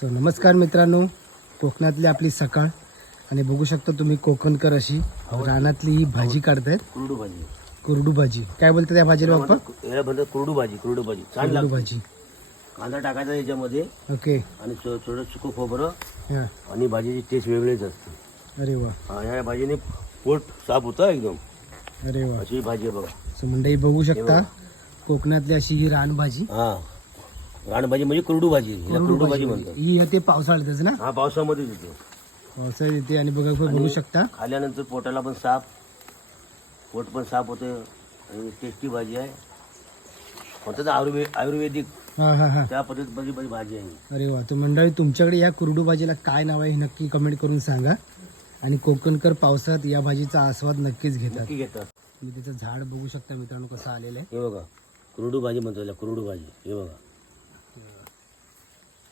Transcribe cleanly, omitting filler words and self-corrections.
So नमस्कार मित्रांनो, कोकणातली आपली सकाळ आणि बघू शकता तुम्ही कोकणकर अशी रानातली ही भाजी काढतायत. कुरडू भाजी. कुरडू भाजी काय बोलतात या भाजीला बाप्पा? याला म्हणतात कुरडू भाजी. छान कुरडू लागते. भाजी. कांदा टाकायचा याच्यामध्ये ओके. आणि थोडं सुकं खोबरं हां. आणि भाजीची टेस्ट वेगळीच असते. अरे वा, ह्या भाजीने पोट साफ होतं एकदम. अरे वा. अशी भाजी आहे बघा. सो मंडळी बघू शकता कोकणातली अशी ही रानभाजी. हा, रानभाजी म्हणजे कुरडू भाजी. हिला कुरडू भाजी म्हणतात. ही येते पावसाळ्यातच ना? हा, पावसामध्येच येते. पावसाळ्यात येते आणि बघू शकता खाल्यानंतर पोटाला पण साफ, पोट पण साफ होते आणि टेस्टी भाजी आहे. म्हणतात आयुर्वेदिक हां हां हां. त्या पद्धतीची भाजी आहे. अरे वा. तर मंडळी तुमच्याकडे या कुरडू भाजीला काय नाव आहे हे नक्की कमेंट करून सांगा. आणि कोकणकर पावसात या भाजीचा आस्वाद नक्कीच घेतात. नक्की घेतात. तुम्ही त्याचं झाड बघू शकता मित्रांनो कसं आलेलं आहे. हे बघा, कुरडू भाजी म्हणतो याला, कुरडू भाजी. हे बघा.